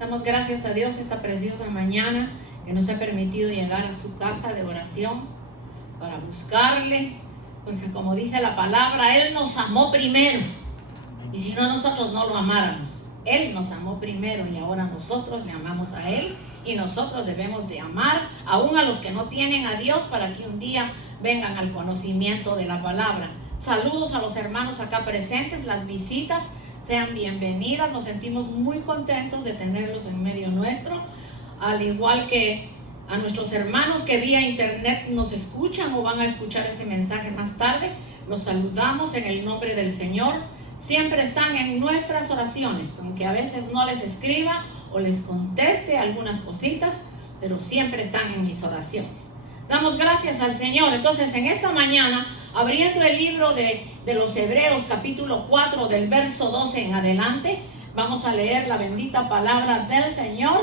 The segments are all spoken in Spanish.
Damos gracias a Dios esta preciosa mañana que nos ha permitido llegar a su casa de oración para buscarle, porque como dice la palabra, Él nos amó primero. Y si no, nosotros no lo amáramos. Él nos amó primero y ahora nosotros le amamos a Él, y nosotros debemos de amar aún a los que no tienen a Dios, para que un día vengan al conocimiento de la palabra. Saludos a los hermanos acá presentes, las visitas sean bienvenidas. Nos sentimos muy contentos de tenerlos en medio nuestro, al igual que a nuestros hermanos que vía internet nos escuchan o van a escuchar este mensaje más tarde. Los saludamos en el nombre del Señor. Siempre están en nuestras oraciones, aunque a veces no les escriba o les conteste algunas cositas, pero siempre están en mis oraciones. Damos gracias al Señor. Entonces, en esta mañana, abriendo el libro de los Hebreos, capítulo 4, del verso 12 en adelante, vamos a leer la bendita palabra del Señor.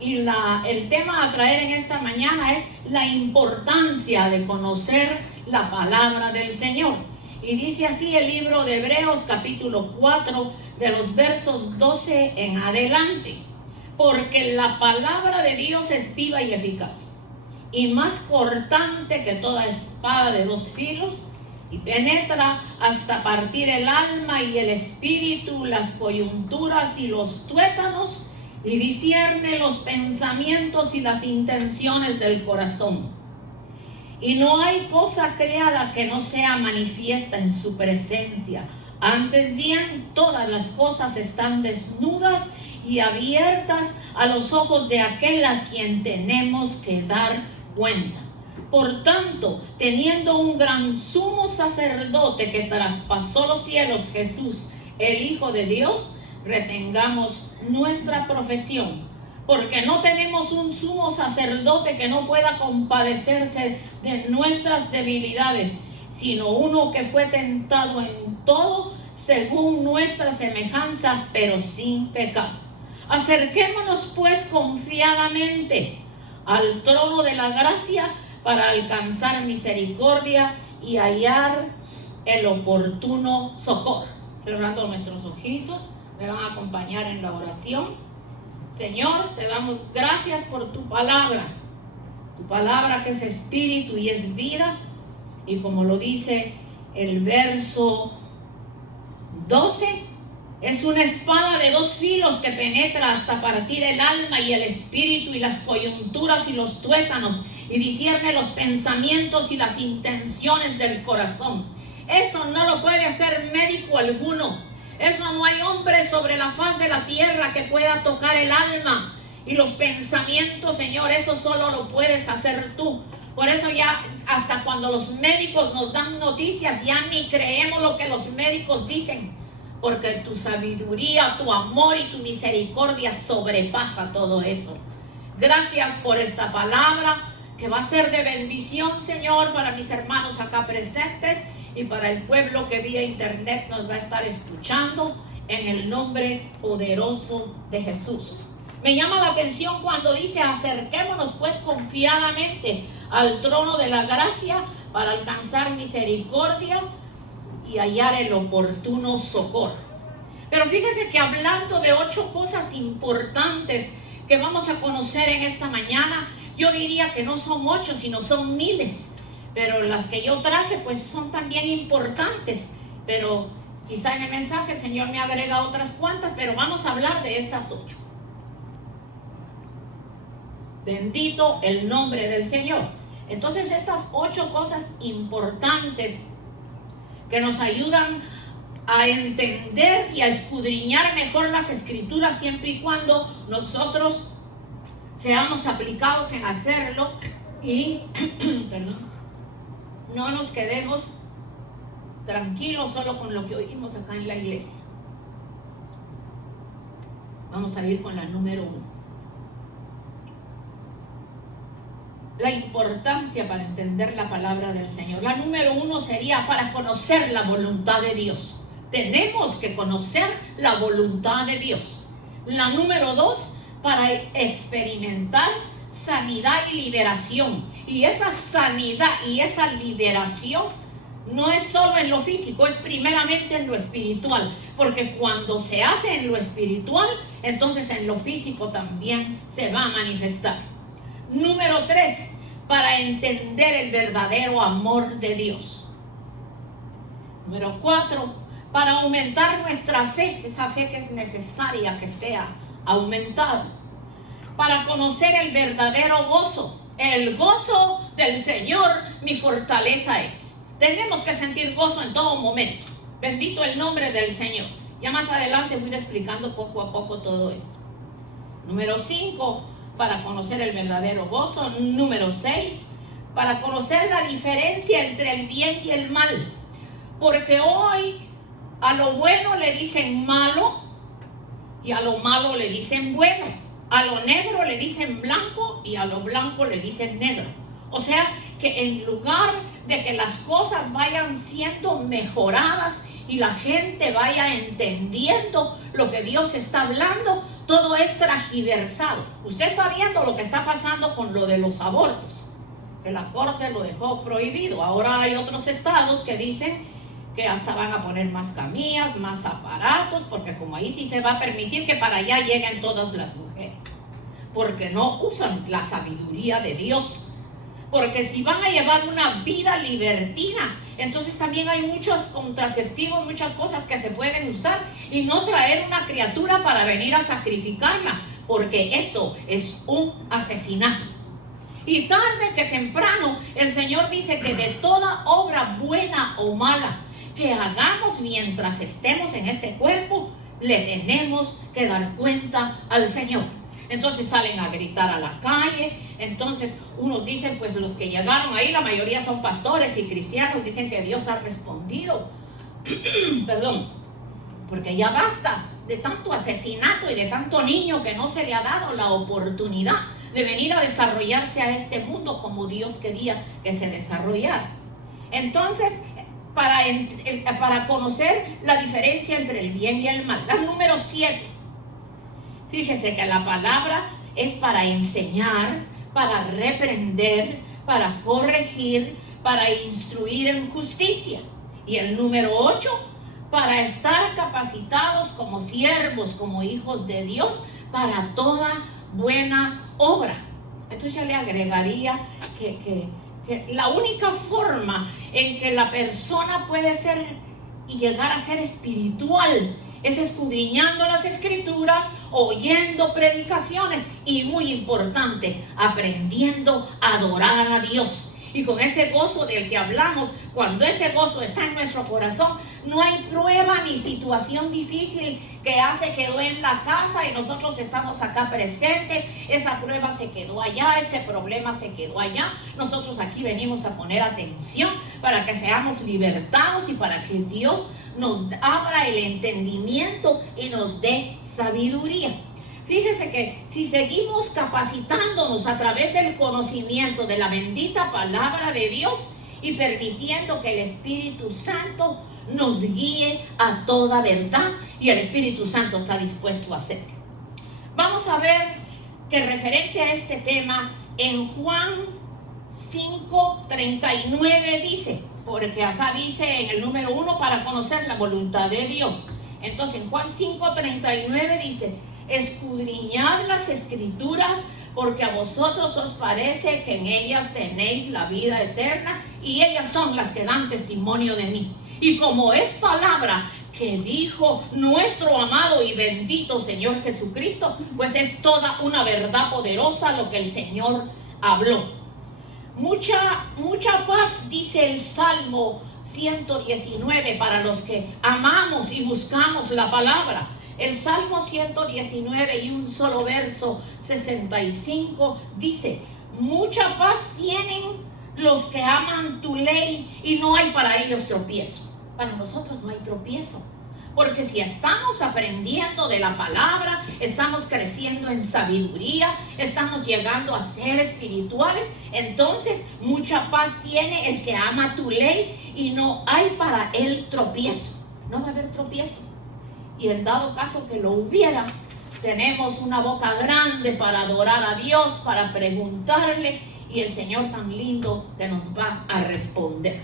Y el tema a traer en esta mañana es la importancia de conocer la palabra del Señor. Y dice así el libro de Hebreos, capítulo 4, de los versos 12 en adelante. Porque la palabra de Dios es viva y eficaz, y más cortante que toda espada de dos filos, y penetra hasta partir el alma y el espíritu, las coyunturas y los tuétanos, y discierne los pensamientos y las intenciones del corazón. Y no hay cosa creada que no sea manifiesta en su presencia. Antes bien, todas las cosas están desnudas y abiertas a los ojos de aquel a quien tenemos que dar cuenta. Por tanto, teniendo un gran sumo sacerdote que traspasó los cielos, Jesús, el Hijo de Dios, retengamos nuestra profesión, porque no tenemos un sumo sacerdote que no pueda compadecerse de nuestras debilidades, sino uno que fue tentado en todo según nuestra semejanza, pero sin pecado. Acerquémonos pues confiadamente al trono de la gracia para alcanzar misericordia y hallar el oportuno socorro. Cerrando nuestros ojitos, me van a acompañar en la oración. Señor, te damos gracias por tu palabra que es espíritu y es vida, y como lo dice el verso 12, es una espada de dos filos que penetra hasta partir el alma y el espíritu y las coyunturas y los tuétanos, y discierne los pensamientos y las intenciones del corazón. Eso no lo puede hacer médico alguno. Eso no hay hombre sobre la faz de la tierra que pueda tocar el alma y los pensamientos, Señor. Eso solo lo puedes hacer tú. Por eso ya hasta cuando los médicos nos dan noticias, ya ni creemos lo que los médicos dicen, porque tu sabiduría, tu amor y tu misericordia sobrepasa todo eso. Gracias por esta palabra que va a ser de bendición, Señor, para mis hermanos acá presentes y para el pueblo que vía internet nos va a estar escuchando, en el nombre poderoso de Jesús. Me llama la atención cuando dice: acerquémonos pues confiadamente al trono de la gracia para alcanzar misericordia y hallar el oportuno socorro. Pero fíjese que hablando de 8 cosas importantes que vamos a conocer en esta mañana, yo diría que no son 8, sino son miles. Pero las que yo traje pues son también importantes, pero quizá en el mensaje el Señor me agrega otras cuantas, pero vamos a hablar de estas 8. Bendito el nombre del Señor. Entonces, estas 8 cosas importantes que nos ayudan a entender y a escudriñar mejor las escrituras, siempre y cuando nosotros seamos aplicados en hacerlo y no nos quedemos tranquilos solo con lo que oímos acá en la iglesia. Vamos a ir con la número 1. La importancia para entender la palabra del Señor. La número 1 sería para conocer la voluntad de Dios. Tenemos que conocer la voluntad de Dios. La número 2, para experimentar sanidad y liberación. Y esa sanidad y esa liberación No es solo en lo físico, es primeramente en lo espiritual. Porque cuando se hace en lo espiritual, entonces en lo físico también se va a manifestar. Número 3, para entender el verdadero amor de Dios. Número 4, para aumentar nuestra fe, esa fe que es necesaria que sea aumentada. Para conocer el verdadero gozo. El gozo del Señor mi fortaleza es. Tenemos que sentir gozo en todo momento. Bendito el nombre del Señor. Ya más adelante voy a ir explicando poco a poco todo esto. Número 5, para conocer el verdadero gozo. Número 6, para conocer la diferencia entre el bien y el mal. Porque hoy a lo bueno le dicen malo y a lo malo le dicen bueno. A lo negro le dicen blanco y a lo blanco le dicen negro. O sea que en lugar de que las cosas vayan siendo mejoradas y la gente vaya entendiendo lo que Dios está hablando, todo es transgiversado. Usted está viendo lo que está pasando con lo de los abortos, que la corte lo dejó prohibido. Ahora hay otros estados que dicen que hasta van a poner más camillas, más aparatos, porque como ahí sí se va a permitir que para allá lleguen todas las mujeres, porque no usan la sabiduría de Dios. Porque si van a llevar una vida libertina, entonces también hay muchos contraceptivos, muchas cosas que se pueden usar, y no traer una criatura para venir a sacrificarla, porque eso es un asesinato. Y tarde que temprano el Señor dice que de toda obra buena o mala que hagamos mientras estemos en este cuerpo, le tenemos que dar cuenta al Señor. Entonces salen a gritar a la calle. Entonces unos dicen, pues los que llegaron ahí, la mayoría son pastores y cristianos, dicen que Dios ha respondido. Perdón, porque ya basta de tanto asesinato y de tanto niño que no se le ha dado la oportunidad de venir a desarrollarse a este mundo como Dios quería que se desarrollara. Entonces, para conocer la diferencia entre el bien y el mal. La número 7. Fíjese que la palabra es para enseñar, para reprender, para corregir, para instruir en justicia. Y el número 8, para estar capacitados como siervos, como hijos de Dios, para toda buena obra. Entonces yo le agregaría que la única forma en que la persona puede ser y llegar a ser espiritual es escudriñando las escrituras, oyendo predicaciones y, muy importante, aprendiendo a adorar a Dios. Y con ese gozo del que hablamos, cuando ese gozo está en nuestro corazón, no hay prueba ni situación difícil que quedó en la casa y nosotros estamos acá presentes. Esa prueba se quedó allá, ese problema se quedó allá. Nosotros aquí venimos a poner atención para que seamos libertados y para que Dios nos abra el entendimiento y nos dé sabiduría. Fíjese que si seguimos capacitándonos a través del conocimiento de la bendita palabra de Dios y permitiendo que el Espíritu Santo nos guíe a toda verdad, y el Espíritu Santo está dispuesto a hacerlo. Vamos a ver que referente a este tema en Juan 5:39 dice, porque acá dice en el número 1 para conocer la voluntad de Dios. Entonces en Juan 5:39 dice: escudriñad las escrituras, porque a vosotros os parece que en ellas tenéis la vida eterna, y ellas son las que dan testimonio de mí. Y como es palabra que dijo nuestro amado y bendito Señor Jesucristo, pues es toda una verdad poderosa lo que el Señor habló. Mucha paz, dice el Salmo 119, para los que amamos y buscamos la palabra. El Salmo 119 y un solo verso 65 dice: mucha paz tienen los que aman tu ley y no hay para ellos tropiezo. Para nosotros no hay tropiezo, porque si estamos aprendiendo de la palabra, estamos creciendo en sabiduría, estamos llegando a ser espirituales, entonces mucha paz tiene el que ama tu ley y no hay para él tropiezo. No va a haber tropiezo. Y en dado caso que lo hubiera, tenemos una boca grande para adorar a Dios, para preguntarle, y el Señor tan lindo que nos va a responder.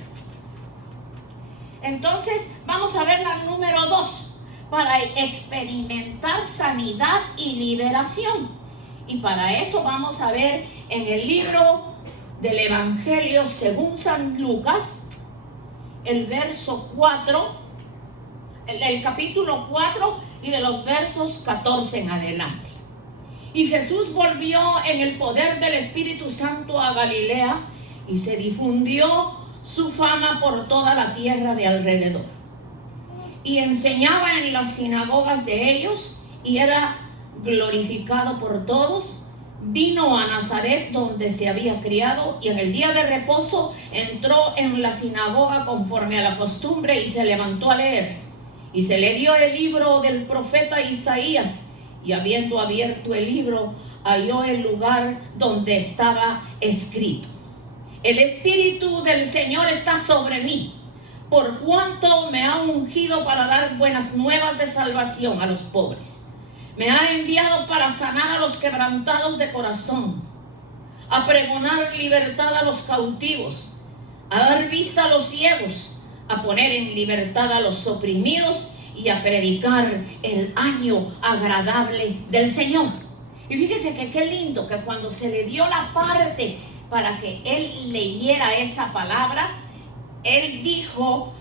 Entonces vamos a ver la número 2, para experimentar sanidad y liberación. Y para eso vamos a ver en el libro del Evangelio según San Lucas, el verso 4, el capítulo 4 y de los versos 14 en adelante. Y Jesús volvió en el poder del Espíritu Santo a Galilea y se difundió su fama por toda la tierra de alrededor. Y enseñaba en las sinagogas de ellos y era glorificado por todos. Vino a Nazaret donde se había criado y en el día de reposo entró en la sinagoga conforme a la costumbre y se levantó a leer. Y se le dio el libro del profeta Isaías. Y habiendo abierto el libro, halló el lugar donde estaba escrito: el Espíritu del Señor está sobre mí, por cuanto me ha ungido para dar buenas nuevas de salvación a los pobres. Me ha enviado para sanar a los quebrantados de corazón, a pregonar libertad a los cautivos, a dar vista a los ciegos, a poner en libertad a los oprimidos y a predicar el año agradable del Señor. Y fíjese que qué lindo que cuando se le dio la parte para que él leyera esa palabra, él dijo,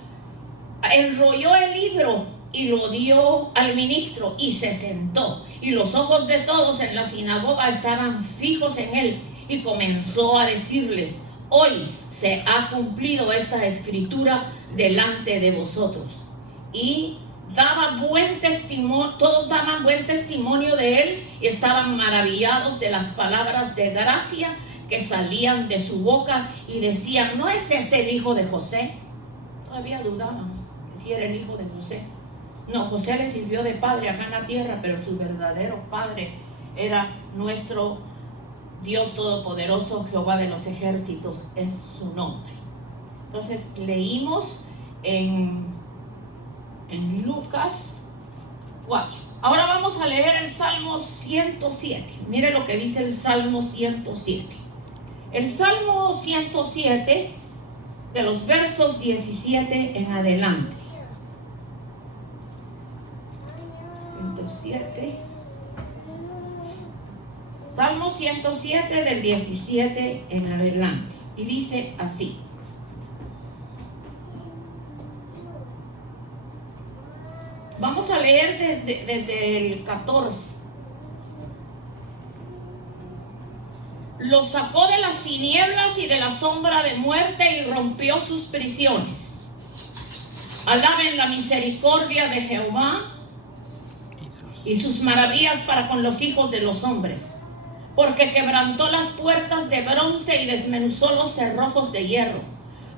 enrolló el libro y lo dio al ministro y se sentó. Y los ojos de todos en la sinagoga estaban fijos en él y comenzó a decirles: hoy se ha cumplido esta escritura delante de vosotros. Y daba buen testimonio, todos daban buen testimonio de él y estaban maravillados de las palabras de gracia que salían de su boca y decían: ¿no es este el hijo de José? Todavía dudaban que si era el hijo de José. No, José le sirvió de padre acá en la tierra, pero su verdadero padre era nuestro Dios Todopoderoso, Jehová de los ejércitos es su nombre. Entonces leímos en Lucas 4. Ahora vamos a leer el Salmo 107. Mire lo que dice el Salmo 107. El Salmo 107, de los versos 17 en adelante. 107. Salmo 107 del 17 en adelante. Y dice así: vamos a leer desde el 14. Lo sacó de las tinieblas y de la sombra de muerte y rompió sus prisiones. Alaben la misericordia de Jehová y sus maravillas para con los hijos de los hombres. Porque quebrantó las puertas de bronce y desmenuzó los cerrojos de hierro.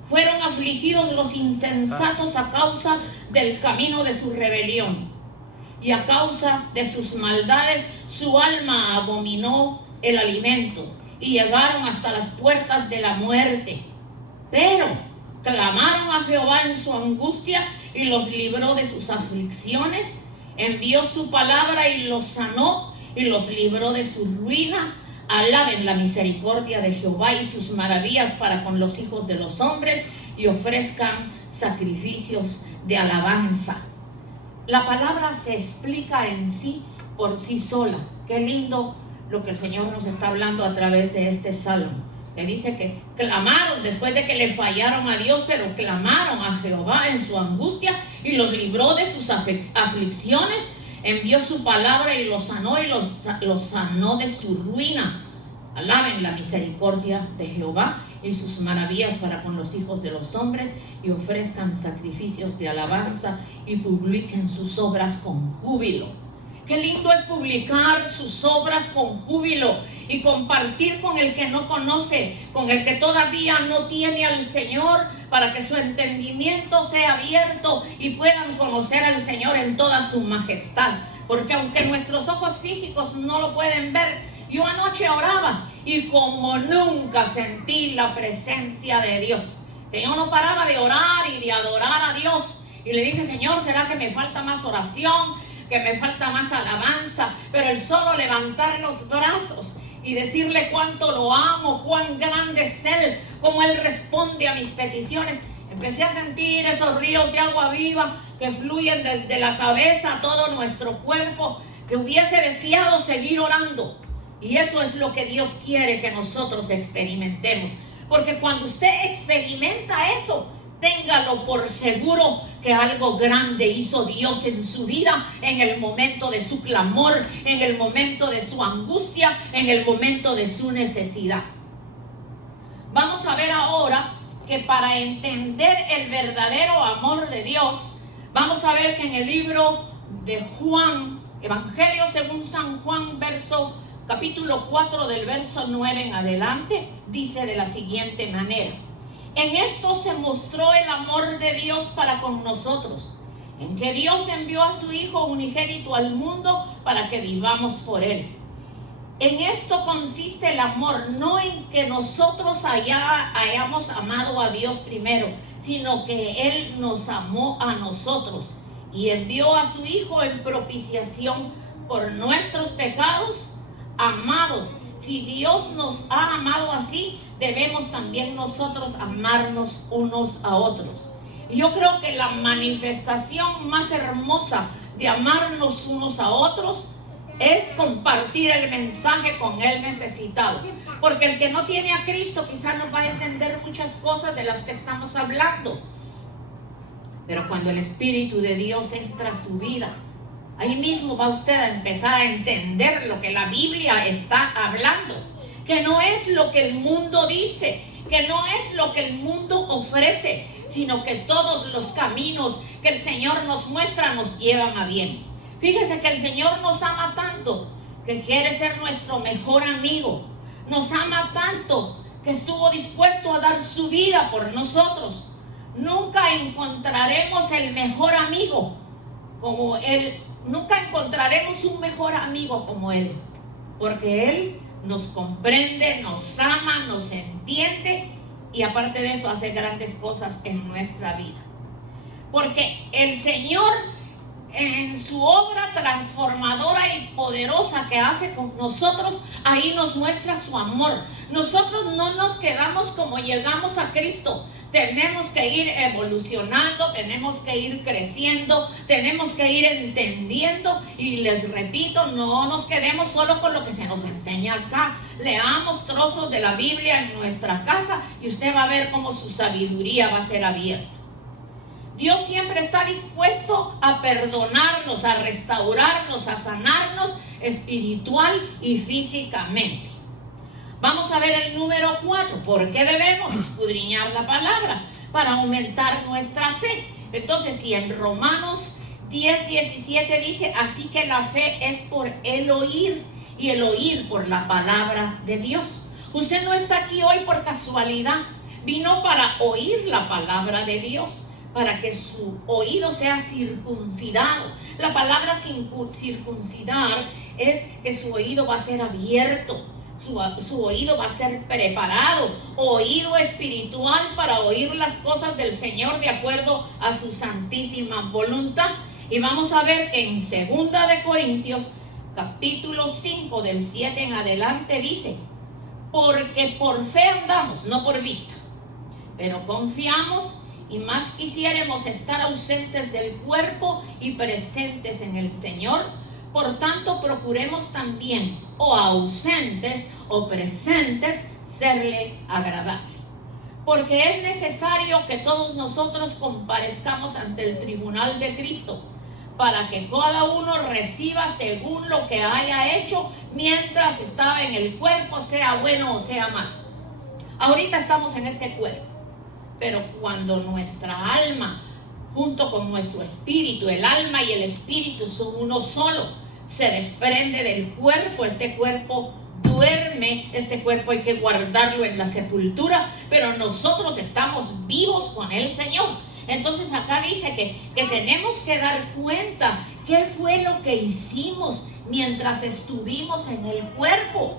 Fueron afligidos los insensatos a causa del camino de su rebelión. Y a causa de sus maldades su alma abominó el alimento. Y llegaron hasta las puertas de la muerte. Pero clamaron a Jehová en su angustia y los libró de sus aflicciones. Envió su palabra y los sanó y los libró de su ruina. Alaben la misericordia de Jehová y sus maravillas para con los hijos de los hombres y ofrezcan sacrificios de alabanza. La palabra se explica en sí por sí sola. Qué lindo lo que el Señor nos está hablando a través de este salmo. Que dice que clamaron después de que le fallaron a Dios, pero clamaron a Jehová en su angustia y los libró de sus aflicciones. Envió su palabra y los sanó y los sanó de su ruina. Alaben la misericordia de Jehová y sus maravillas para con los hijos de los hombres y ofrezcan sacrificios de alabanza y publiquen sus obras con júbilo. Qué lindo es publicar sus obras con júbilo y compartir con el que no conoce, con el que todavía no tiene al Señor, para que su entendimiento sea abierto y puedan conocer al Señor en toda su majestad. Porque aunque nuestros ojos físicos no lo pueden ver, yo anoche oraba y como nunca sentí la presencia de Dios. Que yo no paraba de orar y de adorar a Dios. Y le dije: Señor, ¿será que me falta más oración? Que me falta más alabanza. Pero el solo levantar los brazos y decirle cuánto lo amo, cuán grande es Él, cómo Él responde a mis peticiones, Empecé a sentir esos ríos de agua viva que fluyen desde la cabeza a todo nuestro cuerpo, que hubiese deseado seguir orando. Y eso es lo que Dios quiere que nosotros experimentemos. Porque cuando usted experimenta eso, téngalo por seguro que algo grande hizo Dios en su vida, en el momento de su clamor, en el momento de su angustia, en el momento de su necesidad. Vamos a ver ahora que para entender el verdadero amor de Dios, vamos a ver que en el libro de Juan, Evangelio según San Juan, capítulo 4 del verso 9 en adelante, dice de la siguiente manera: en esto se mostró el amor de Dios para con nosotros, en que Dios envió a su Hijo unigénito al mundo para que vivamos por Él. En esto consiste el amor, no en que nosotros hayamos amado a Dios primero, sino que Él nos amó a nosotros y envió a su Hijo en propiciación por nuestros pecados. Amados, si Dios nos ha amado así, debemos también nosotros amarnos unos a otros. Y yo creo que la manifestación más hermosa de amarnos unos a otros es compartir el mensaje con el necesitado. Porque el que no tiene a Cristo quizás no va a entender muchas cosas de las que estamos hablando. Pero cuando el Espíritu de Dios entra a su vida, ahí mismo va usted a empezar a entender lo que la Biblia está hablando. Que no es lo que el mundo dice, que no es lo que el mundo ofrece, sino que todos los caminos que el Señor nos muestra nos llevan a bien. Fíjese que el Señor nos ama tanto que quiere ser nuestro mejor amigo. Nos ama tanto que estuvo dispuesto a dar su vida por nosotros. Nunca encontraremos el mejor amigo como Él. Nunca encontraremos un mejor amigo como Él. Porque Él nos comprende, nos ama, nos entiende y aparte de eso hace grandes cosas en nuestra vida. Porque el Señor, en su obra transformadora y poderosa que hace con nosotros, ahí nos muestra su amor. Nosotros no nos quedamos como llegamos a Cristo. Tenemos que ir evolucionando, tenemos que ir creciendo, tenemos que ir entendiendo. Y les repito, no nos quedemos solo con lo que se nos enseña acá. Leamos trozos de la Biblia en nuestra casa y usted va a ver cómo su sabiduría va a ser abierta. Dios siempre está dispuesto a perdonarnos, a restaurarnos, a sanarnos espiritual y físicamente. Vamos a ver el número 4. ¿Por qué debemos escudriñar la palabra? Para aumentar nuestra fe. Entonces, si en Romanos 10:17 dice, así que la fe es por el oír y el oír por la palabra de Dios. Usted no está aquí hoy por casualidad. Vino para oír la palabra de Dios, para que su oído sea circuncidado. La palabra circuncidar es que su oído va a ser abierto. Su oído va a ser preparado, oído espiritual para oír las cosas del Señor de acuerdo a su santísima voluntad. Y vamos a ver que en 2 de Corintios, capítulo 5, del 7 en adelante dice, porque por fe andamos, no por vista, pero confiamos y más quisiéramos estar ausentes del cuerpo y presentes en el Señor. Por tanto, procuremos también, o ausentes o presentes, serle agradable. Porque es necesario que todos nosotros comparezcamos ante el tribunal de Cristo, para que cada uno reciba según lo que haya hecho mientras estaba en el cuerpo, sea bueno o sea malo. Ahorita estamos en este cuerpo, pero cuando nuestra alma, junto con nuestro espíritu, el alma y el espíritu son uno solo, se desprende del cuerpo. Este cuerpo duerme, este cuerpo hay que guardarlo en la sepultura, pero nosotros estamos vivos con el Señor. Entonces acá dice que tenemos que dar cuenta qué fue lo que hicimos mientras estuvimos en el cuerpo.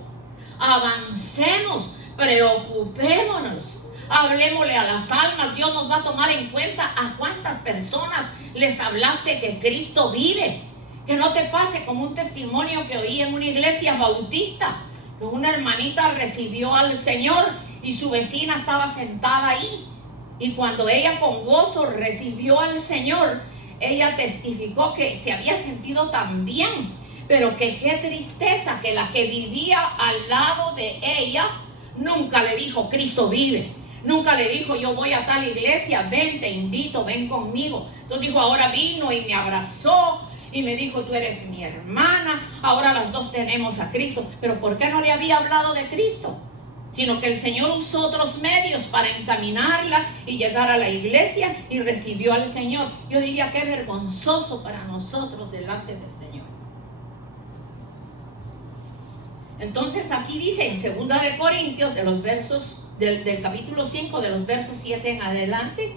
Avancemos, preocupémonos. Hablemosle a las almas. Dios nos va a tomar en cuenta a cuántas personas les hablaste que Cristo vive. Que no te pase como un testimonio que oí en una iglesia bautista, que una hermanita recibió al Señor y su vecina estaba sentada ahí. Y cuando ella con gozo recibió al Señor, ella testificó que se había sentido tan bien, pero que qué tristeza que la que vivía al lado de ella nunca le dijo Cristo vive. Nunca le dijo yo voy a tal iglesia, ven, te invito, ven conmigo. Entonces dijo, ahora vino y me abrazó y me dijo, tú eres mi hermana, ahora las dos tenemos a Cristo. Pero ¿por qué no le había hablado de Cristo? Sino que el Señor usó otros medios para encaminarla y llegar a la iglesia y recibió al Señor. Yo diría que es vergonzoso para nosotros delante del Señor. Entonces aquí dice en 2 de Corintios, de los versos del capítulo 5, de los versos 7 en adelante,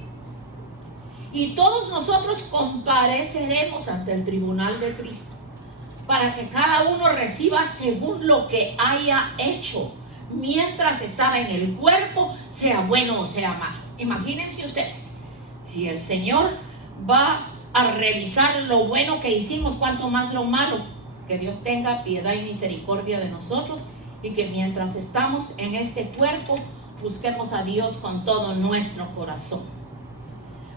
y todos nosotros compareceremos ante el tribunal de Cristo, para que cada uno reciba según lo que haya hecho, mientras estaba en el cuerpo, sea bueno o sea malo. Imagínense ustedes, si el Señor va a revisar lo bueno que hicimos, cuanto más lo malo. Que Dios tenga piedad y misericordia de nosotros, y que mientras estamos en este cuerpo, busquemos a Dios con todo nuestro corazón.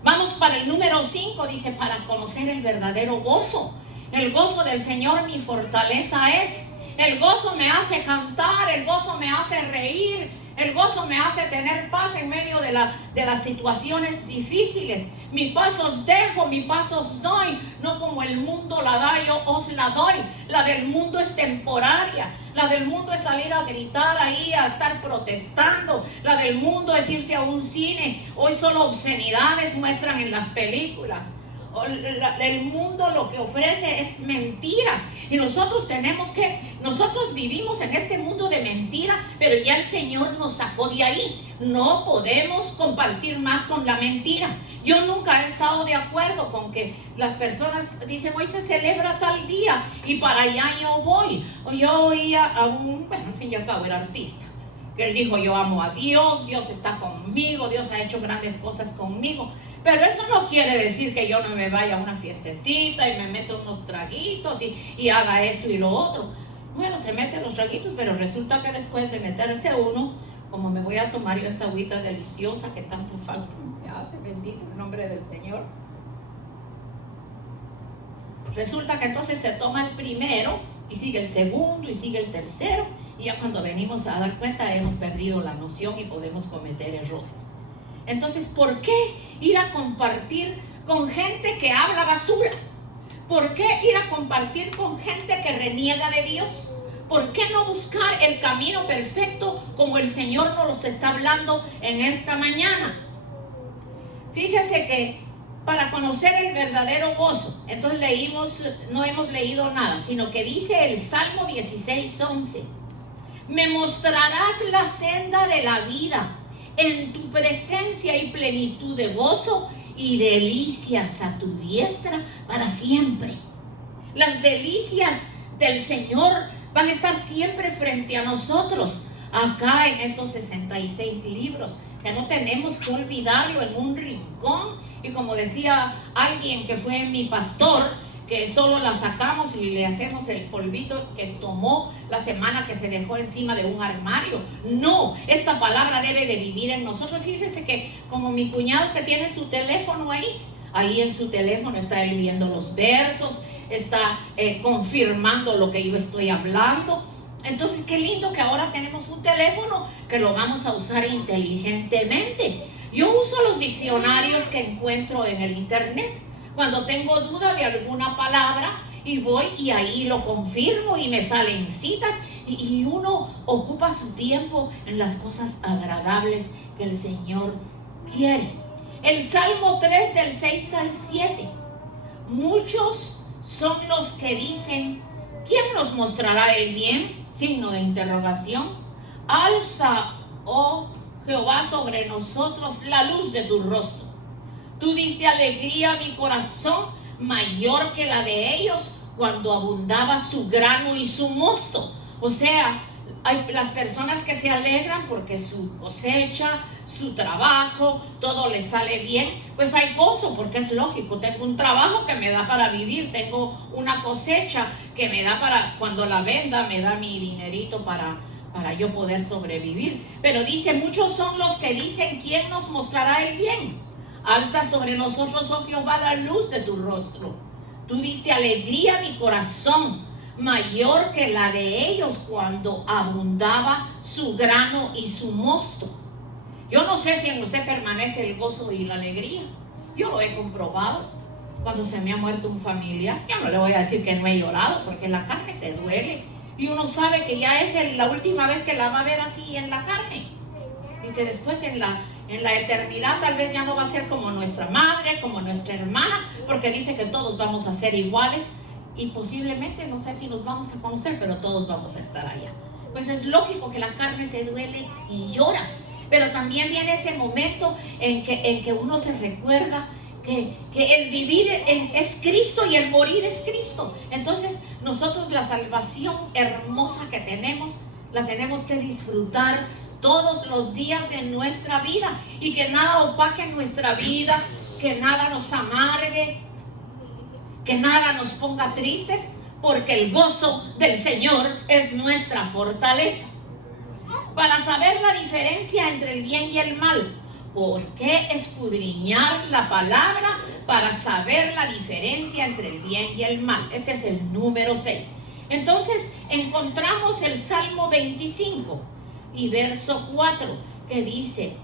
Vamos para el número 5, dice, para conocer el verdadero gozo. El gozo del Señor mi fortaleza es. El gozo me hace cantar, el gozo me hace reír, el gozo me hace tener paz en medio de las situaciones difíciles. Mi paz os dejo, mi paz os doy, no como el mundo la da, yo os la doy. La del mundo es temporaria, la del mundo es salir a gritar ahí, a estar protestando. La del mundo es irse a un cine. Hoy solo obscenidades muestran en las películas. El mundo lo que ofrece es mentira, y nosotros vivimos en este mundo de mentira, pero ya el Señor nos sacó de ahí. No podemos compartir más con la mentira. Yo nunca he estado de acuerdo con que las personas dicen, hoy se celebra tal día y para allá yo voy. Yo oía a bueno, en fin y al cabo era artista, que él dijo, yo amo a Dios, Dios está conmigo, Dios ha hecho grandes cosas conmigo. Pero eso no quiere decir que yo no me vaya a una fiestecita y me meto unos traguitos y haga esto y lo otro. Bueno, se meten los traguitos, pero resulta que después de meterse uno, como me voy a tomar yo esta agüita deliciosa que tanto falta me hace, bendito el nombre del Señor. Resulta que entonces se toma el primero y sigue el segundo y sigue el tercero, y ya cuando venimos a dar cuenta hemos perdido la noción y podemos cometer errores. Entonces, ¿por qué ir a compartir con gente que habla basura? ¿Por qué ir a compartir con gente que reniega de Dios? ¿Por qué no buscar el camino perfecto como el Señor nos los está hablando en esta mañana? Fíjese que para conocer el verdadero gozo, entonces no hemos leído nada, sino que dice el Salmo 16:11, me mostrarás la senda de la vida, en tu presencia hay plenitud de gozo y delicias a tu diestra para siempre. Las delicias del Señor van a estar siempre frente a nosotros, acá en estos 66 libros, que no tenemos que olvidarlo en un rincón. Y como decía alguien que fue mi pastor, que solo la sacamos y le hacemos el polvito que tomó la semana que se dejó encima de un armario. No, esta palabra debe de vivir en nosotros. Fíjense que como mi cuñado que tiene su teléfono ahí en su teléfono está él viendo los versos, está confirmando lo que yo estoy hablando. Entonces qué lindo que ahora tenemos un teléfono que lo vamos a usar inteligentemente. Yo uso los diccionarios que encuentro en el internet cuando tengo duda de alguna palabra, y voy y ahí lo confirmo y me salen citas, y uno ocupa su tiempo en las cosas agradables que el Señor quiere. El Salmo 3 del 6 al 7. Muchos son los que dicen, ¿quién nos mostrará el bien? Signo de interrogación. Alza, oh Jehová, sobre nosotros la luz de tu rostro. Tú diste alegría a mi corazón, mayor que la de ellos, cuando abundaba su grano y su mosto. O sea, hay las personas que se alegran porque su cosecha, su trabajo, todo les sale bien. Pues hay gozo porque es lógico. Tengo un trabajo que me da para vivir, tengo una cosecha que me da para, cuando la venda, me da mi dinerito para para yo poder sobrevivir. Pero dice, muchos son los que dicen, ¿quién nos mostrará el bien? Alza sobre nosotros, oh Jehová, la luz de tu rostro. Tú diste alegría a mi corazón, mayor que la de ellos cuando abundaba su grano y su mosto. Yo no sé si en usted permanece el gozo y la alegría. Yo lo he comprobado. Cuando se me ha muerto un familiar, yo no le voy a decir que no he llorado, porque la carne se duele. Y uno sabe que ya es la última vez que la va a ver así en la carne. Y que después en la eternidad tal vez ya no va a ser como nuestra madre, como nuestra hermana, porque dice que todos vamos a ser iguales. Y posiblemente, no sé si nos vamos a conocer, pero todos vamos a estar allá. Pues es lógico que la carne se duele y llora. Pero también viene ese momento en que uno se recuerda que el vivir es Cristo y el morir es Cristo. Entonces nosotros la salvación hermosa que tenemos, la tenemos que disfrutar todos los días de nuestra vida. Y que nada opaque nuestra vida, que nada nos amargue, que nada nos ponga tristes, porque el gozo del Señor es nuestra fortaleza. Para saber la diferencia entre el bien y el mal. ¿Por qué escudriñar la palabra para saber la diferencia entre el bien y el mal? Este es el número 6. Entonces encontramos el Salmo 25 y verso 4 que dice: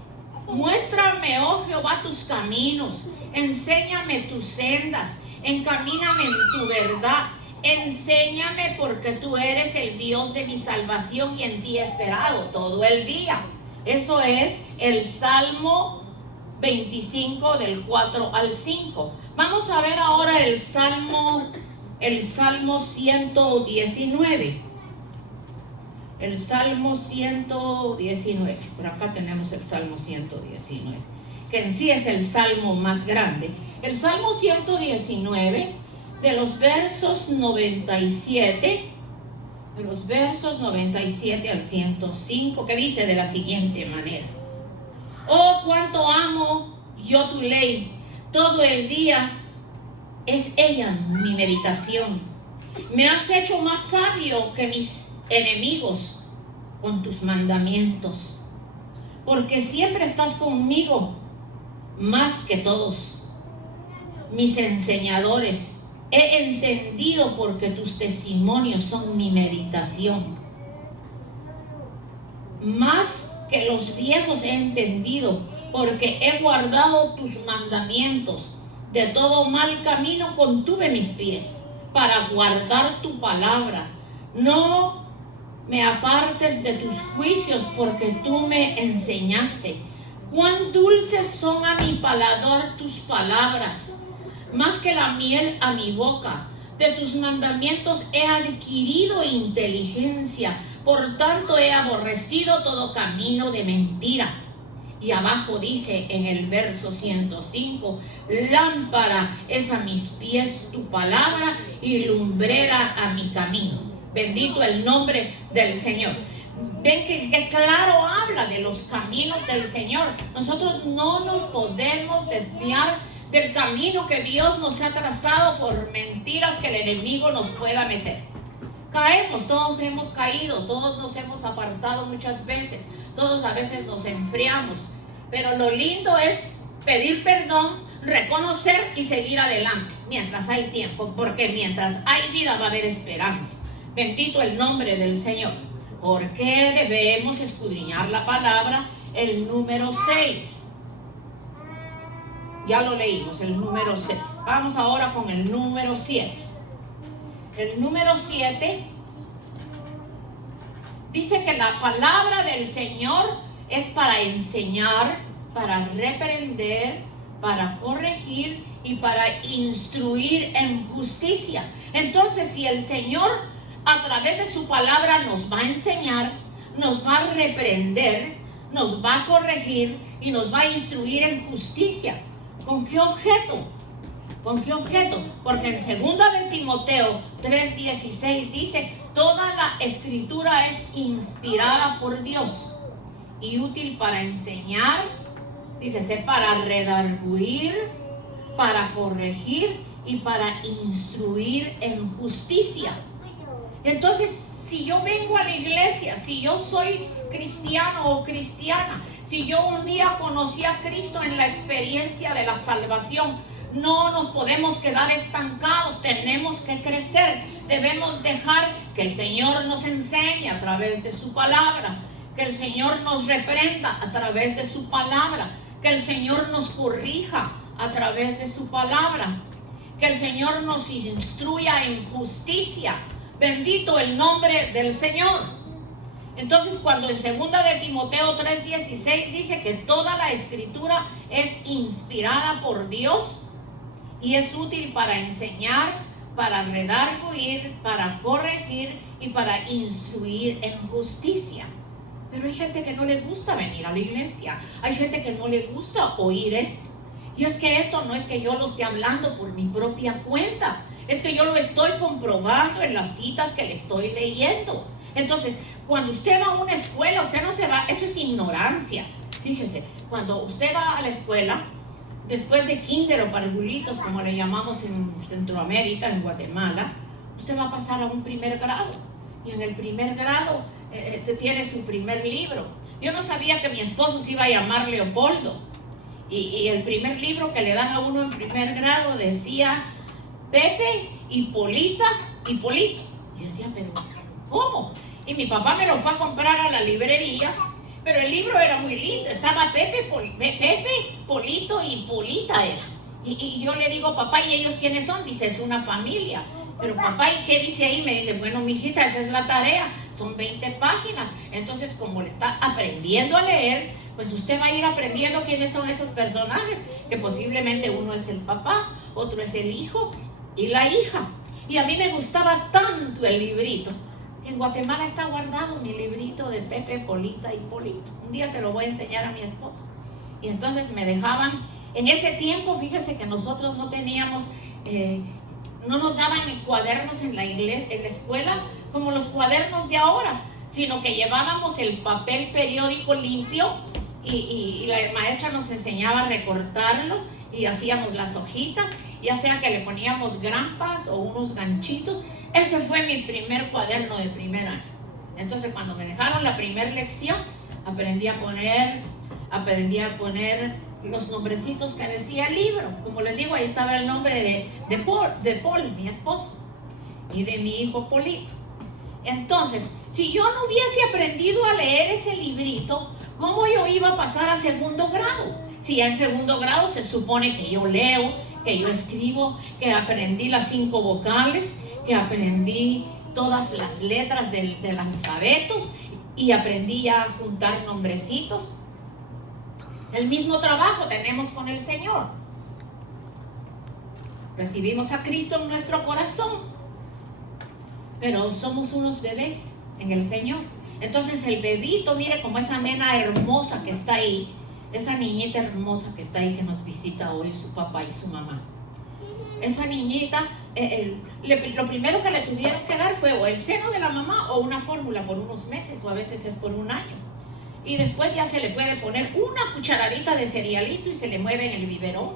muéstrame, oh Jehová, tus caminos, enséñame tus sendas, encamíname en tu verdad. Enséñame, porque tú eres el Dios de mi salvación y en ti he esperado todo el día. Eso es el Salmo 25 del 4 al 5. Vamos a ver ahora el Salmo 119. El Salmo 119. Por acá tenemos el Salmo 119, que en sí es el salmo más grande. El Salmo 119, de los versos 97 al 105, que dice de la siguiente manera: oh, cuánto amo yo tu ley, todo el día es ella mi meditación. Me has hecho más sabio que mis enemigos con tus mandamientos, porque siempre estás conmigo más que todos mis enseñadores. He entendido, porque tus testimonios son mi meditación. Más que los viejos he entendido, porque he guardado tus mandamientos. De todo mal camino contuve mis pies, para guardar tu palabra. No me apartes de tus juicios, porque tú me enseñaste. Cuán dulces son a mi paladar tus palabras, más que la miel a mi boca. De tus mandamientos he adquirido inteligencia, por tanto he aborrecido todo camino de mentira. Y abajo dice en el verso 105: lámpara es a mis pies tu palabra y lumbrera a mi camino. Bendito el nombre del Señor. Ven que claro habla de los caminos del Señor. Nosotros no nos podemos desviar del camino que Dios nos ha trazado por mentiras que el enemigo nos pueda meter. Caemos, todos hemos caído, todos nos hemos apartado muchas veces, todos a veces nos enfriamos, pero lo lindo es pedir perdón, reconocer y seguir adelante mientras hay tiempo, porque mientras hay vida va a haber esperanza. Bendito el nombre del Señor. ¿Por qué debemos escudriñar la palabra? El número 6. Ya lo leímos, el número 6. Vamos ahora con el número 7. El número 7 dice que la palabra del Señor es para enseñar, para reprender, para corregir y para instruir en justicia. Entonces, si el Señor a través de su palabra nos va a enseñar, nos va a reprender, nos va a corregir y nos va a instruir en justicia, ¿con qué objeto? ¿Con qué objeto? Porque en 2 de Timoteo 3:16 dice: toda la escritura es inspirada por Dios y útil para enseñar, fíjese, para redarguir, para corregir y para instruir en justicia. Entonces, si yo vengo a la iglesia, si yo soy cristiano o cristiana, si yo un día conocí a Cristo en la experiencia de la salvación, no nos podemos quedar estancados, tenemos que crecer, debemos dejar que el Señor nos enseñe a través de su palabra, que el Señor nos reprenda a través de su palabra, que el Señor nos corrija a través de su palabra, que el Señor nos instruya en justicia. Bendito el nombre del Señor. Entonces, cuando en 2 de Timoteo 3:16 dice que toda la escritura es inspirada por Dios y es útil para enseñar, para redarguir, para corregir y para instruir en justicia. Pero hay gente que no le gusta venir a la iglesia, hay gente que no le gusta oír esto. Y es que esto no es que yo lo esté hablando por mi propia cuenta, es que yo lo estoy comprobando en las citas que le estoy leyendo. Entonces, cuando usted va a una escuela, usted no se va, eso es ignorancia. Fíjese, cuando usted va a la escuela, después de kinder o parvulitos, como le llamamos en Centroamérica, en Guatemala, usted va a pasar a un primer grado. Y en el primer grado tiene su primer libro. Yo no sabía que mi esposo se iba a llamar Leopoldo. Y el primer libro que le dan a uno en primer grado decía Pepe, Hipólita, Hipólito. Y yo decía, pero ¿cómo? Y mi papá me lo fue a comprar a la librería, pero el libro era muy lindo, estaba Pepe, Polito y Polita era. Y yo le digo, papá, ¿y ellos quiénes son? Dice, es una familia. Pero papá, ¿y qué dice ahí? Me dice, bueno, mijita, esa es la tarea, son 20 páginas. Entonces, como le está aprendiendo a leer, pues usted va a ir aprendiendo quiénes son esos personajes, que posiblemente uno es el papá, otro es el hijo y la hija. Y a mí me gustaba tanto el librito, que en Guatemala está guardado mi librito de Pepe, Polita y Polito. Un día se lo voy a enseñar a mi esposo. Y entonces me dejaban, en ese tiempo, fíjese que nosotros no teníamos, no nos daban cuadernos en la iglesia, en la escuela, como los cuadernos de ahora, sino que llevábamos el papel periódico limpio y la maestra nos enseñaba a recortarlo y hacíamos las hojitas, ya sea que le poníamos grampas o unos ganchitos. Ese fue mi primer cuaderno de primer año. Entonces, cuando me dejaron la primera lección, aprendí a poner los nombrecitos que decía el libro. Como les digo, ahí estaba el nombre de Paul, mi esposo, y de mi hijo Polito. Entonces, si yo no hubiese aprendido a leer ese librito, ¿cómo yo iba a pasar a segundo grado? Si ya en segundo grado se supone que yo leo, que yo escribo, que aprendí las 5 vocales, que aprendí todas las letras del alfabeto y aprendí ya a juntar nombrecitos. El mismo trabajo tenemos con el Señor. Recibimos a Cristo en nuestro corazón, pero somos unos bebés en el Señor. Entonces el bebito, mire como esa nena hermosa que está ahí, esa niñita hermosa que está ahí, que nos visita hoy, su papá y su mamá. Esa niñita, lo primero que le tuvieron que dar fue o el seno de la mamá o una fórmula por unos meses, o a veces es por un año. Y después ya se le puede poner una cucharadita de cerealito y se le mueve en el biberón.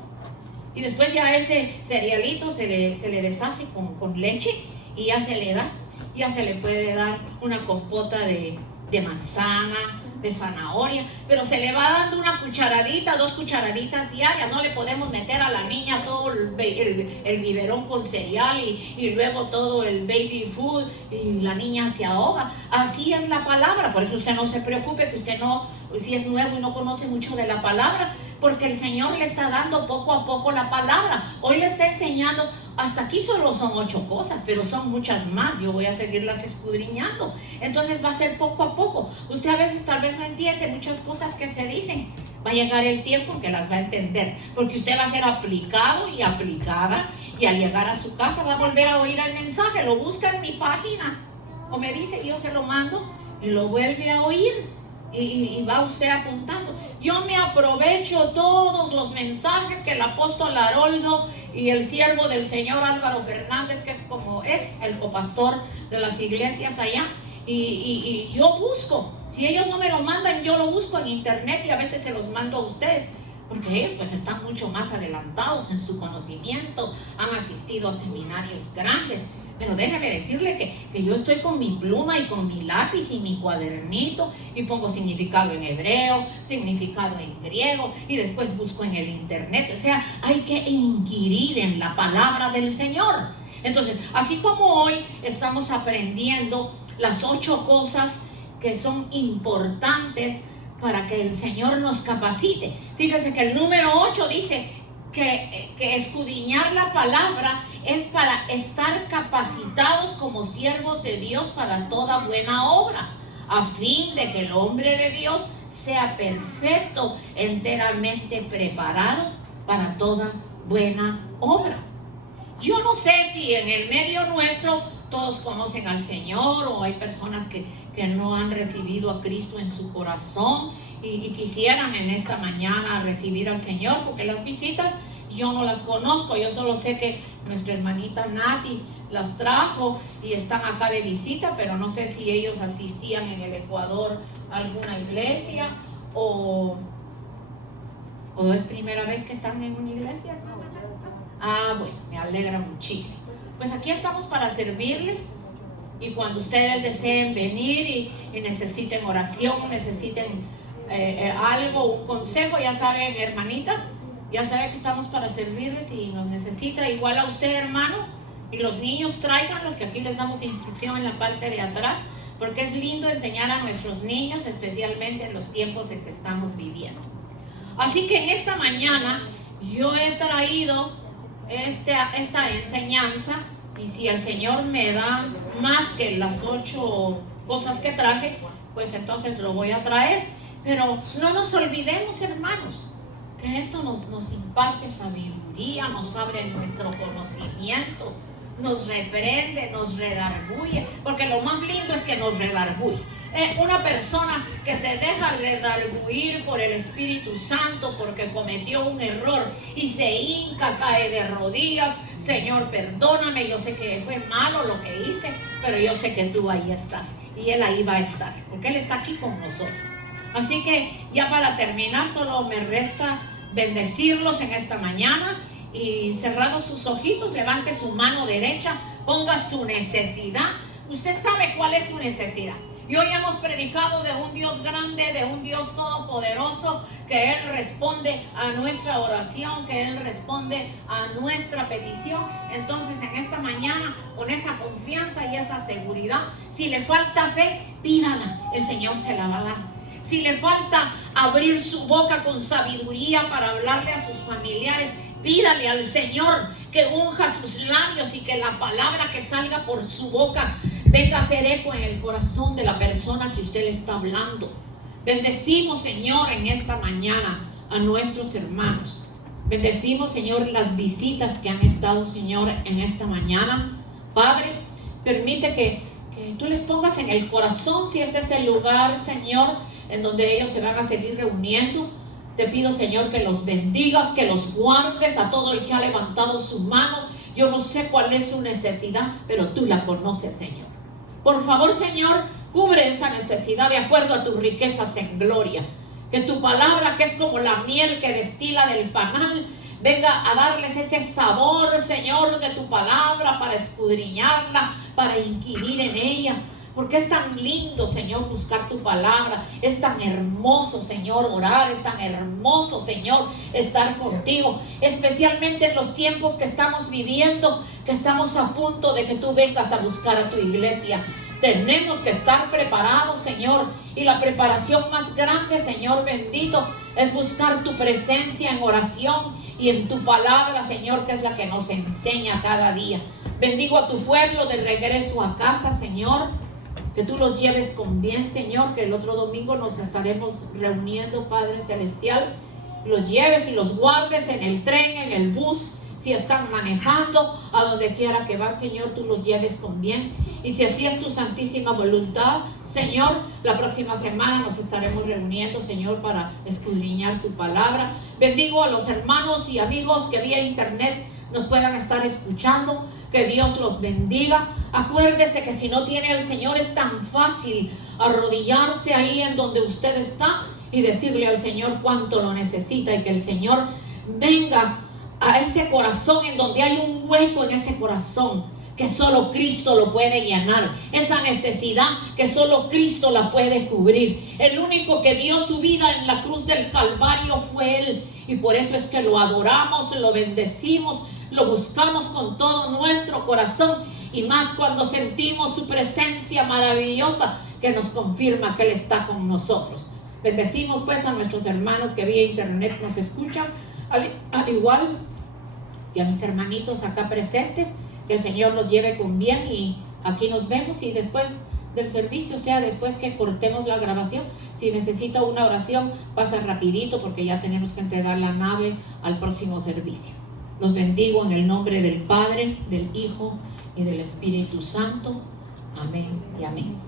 Y después ya ese cerealito se le deshace con leche y ya se le da. Ya se le puede dar una compota de manzana, de zanahoria, pero se le va dando una cucharadita, 2 cucharaditas diarias. No le podemos meter a la niña todo el biberón con cereal y luego todo el baby food y la niña se ahoga. Así es la palabra. Por eso usted no se preocupe que usted no, si es nuevo y no conoce mucho de la palabra, porque el Señor le está dando poco a poco la palabra. Hoy le está enseñando, hasta aquí solo son 8 cosas, pero son muchas más. Yo voy a seguirlas escudriñando. Entonces va a ser poco a poco. Usted a veces tal vez no entiende muchas cosas que se dicen. Va a llegar el tiempo en que las va a entender, porque usted va a ser aplicado y aplicada, y al llegar a su casa va a volver a oír el mensaje. Lo busca en mi página o me dice, yo se lo mando y lo vuelve a oír. Y va usted apuntando. Yo me aprovecho todos los mensajes que el apóstol Haroldo y el siervo del Señor Álvaro Fernández, que es el copastor de las iglesias allá, y yo busco. Si ellos no me lo mandan, yo lo busco en internet y a veces se los mando a ustedes, porque ellos pues están mucho más adelantados en su conocimiento, han asistido a seminarios grandes. Pero déjeme decirle que yo estoy con mi pluma y con mi lápiz y mi cuadernito y pongo significado en hebreo, significado en griego y después busco en el internet. O sea, hay que inquirir en la palabra del Señor. Entonces, así como hoy estamos aprendiendo las 8 cosas que son importantes para que el Señor nos capacite. Fíjese que el número 8 dice que escudriñar la palabra es para estar capacitados como siervos de Dios para toda buena obra, a fin de que el hombre de Dios sea perfecto, enteramente preparado para toda buena obra. Yo no sé si en el medio nuestro todos conocen al Señor o hay personas que no han recibido a Cristo en su corazón y quisieran en esta mañana recibir al Señor, porque las visitas yo no las conozco. Yo solo sé que nuestra hermanita Nati las trajo y están acá de visita, pero no sé si ellos asistían en el Ecuador a alguna iglesia o es primera vez que están en una iglesia. Bueno, me alegra muchísimo. Pues aquí estamos para servirles, y cuando ustedes deseen venir y necesiten oración, necesiten algo, un consejo, ya saben, hermanita, ya sabe que estamos para servirles. Y nos necesita, igual a usted, hermano, y los niños tráiganlos, que aquí les damos instrucción en la parte de atrás, porque es lindo enseñar a nuestros niños, especialmente en los tiempos en que estamos viviendo. Así que en esta mañana yo he traído esta enseñanza, y si el Señor me da más que las 8 cosas que traje, pues entonces lo voy a traer. Pero no nos olvidemos, hermanos, que esto nos imparte sabiduría, nos abre nuestro conocimiento, nos reprende, nos redarguye, porque lo más lindo es que nos redarguye. Una persona que se deja redarguir por el Espíritu Santo porque cometió un error y se hinca, cae de rodillas: Señor, perdóname, yo sé que fue malo lo que hice, pero yo sé que tú ahí estás, y Él ahí va a estar, porque Él está aquí con nosotros. Así que ya para terminar, solo me resta bendecirlos en esta mañana, y cerrados sus ojitos, levante su mano derecha, ponga su necesidad. Usted sabe cuál es su necesidad. Y hoy hemos predicado de un Dios grande, de un Dios todopoderoso, que Él responde a nuestra oración, que Él responde a nuestra petición. Entonces en esta mañana, con esa confianza y esa seguridad, si le falta fe, pídala, el Señor se la va a dar. Si le falta abrir su boca con sabiduría para hablarle a sus familiares, pídale al Señor que unja sus labios y que la palabra que salga por su boca venga a hacer eco en el corazón de la persona que usted le está hablando. Bendecimos, Señor, en esta mañana a nuestros hermanos. Bendecimos, Señor, las visitas que han estado, Señor, en esta mañana. Padre, permite que tú les pongas en el corazón, si este es el lugar, Señor, en donde ellos se van a seguir reuniendo. Te pido, Señor, que los bendigas, que los guardes a todo el que ha levantado su mano. Yo no sé cuál es su necesidad, pero tú la conoces, Señor. Por favor, Señor, cubre esa necesidad de acuerdo a tus riquezas en gloria. Que tu palabra, que es como la miel que destila del panal, venga a darles ese sabor, Señor, de tu palabra, para escudriñarla, para inquirir en ella. Porque es tan lindo, Señor, buscar tu palabra. Es tan hermoso, Señor, orar. Es tan hermoso, Señor, estar contigo. Especialmente en los tiempos que estamos viviendo, que estamos a punto de que tú vengas a buscar a tu iglesia. Tenemos que estar preparados, Señor. Y la preparación más grande, Señor bendito, es buscar tu presencia en oración y en tu palabra, Señor, que es la que nos enseña cada día. Bendigo a tu pueblo de regreso a casa, Señor. Que tú los lleves con bien, Señor, que el otro domingo nos estaremos reuniendo, Padre Celestial. Los lleves y los guardes en el tren, en el bus, si están manejando, a donde quiera que van, Señor, tú los lleves con bien. Y si así es tu santísima voluntad, Señor, la próxima semana nos estaremos reuniendo, Señor, para escudriñar tu palabra. Bendigo a los hermanos y amigos que vía internet nos puedan estar escuchando. Que Dios los bendiga. Acuérdese que si no tiene al Señor, es tan fácil arrodillarse ahí en donde usted está y decirle al Señor cuánto lo necesita, y que el Señor venga a ese corazón en donde hay un hueco en ese corazón. que solo Cristo lo puede llenar, esa necesidad que solo Cristo la puede cubrir. El único que dio su vida en la cruz del Calvario fue Él, y por eso es que lo adoramos, lo bendecimos, lo buscamos con todo nuestro corazón, y más cuando sentimos su presencia maravillosa que nos confirma que Él está con nosotros. Bendecimos pues a nuestros hermanos que vía internet nos escuchan, al igual que a mis hermanitos acá presentes. Que el Señor los lleve con bien, y aquí nos vemos. Y después del servicio, o sea, después que cortemos la grabación, si necesita una oración, pasa rapidito porque ya tenemos que entregar la nave al próximo servicio. Los bendigo en el nombre del Padre, del Hijo y del Espíritu Santo. Amén y amén.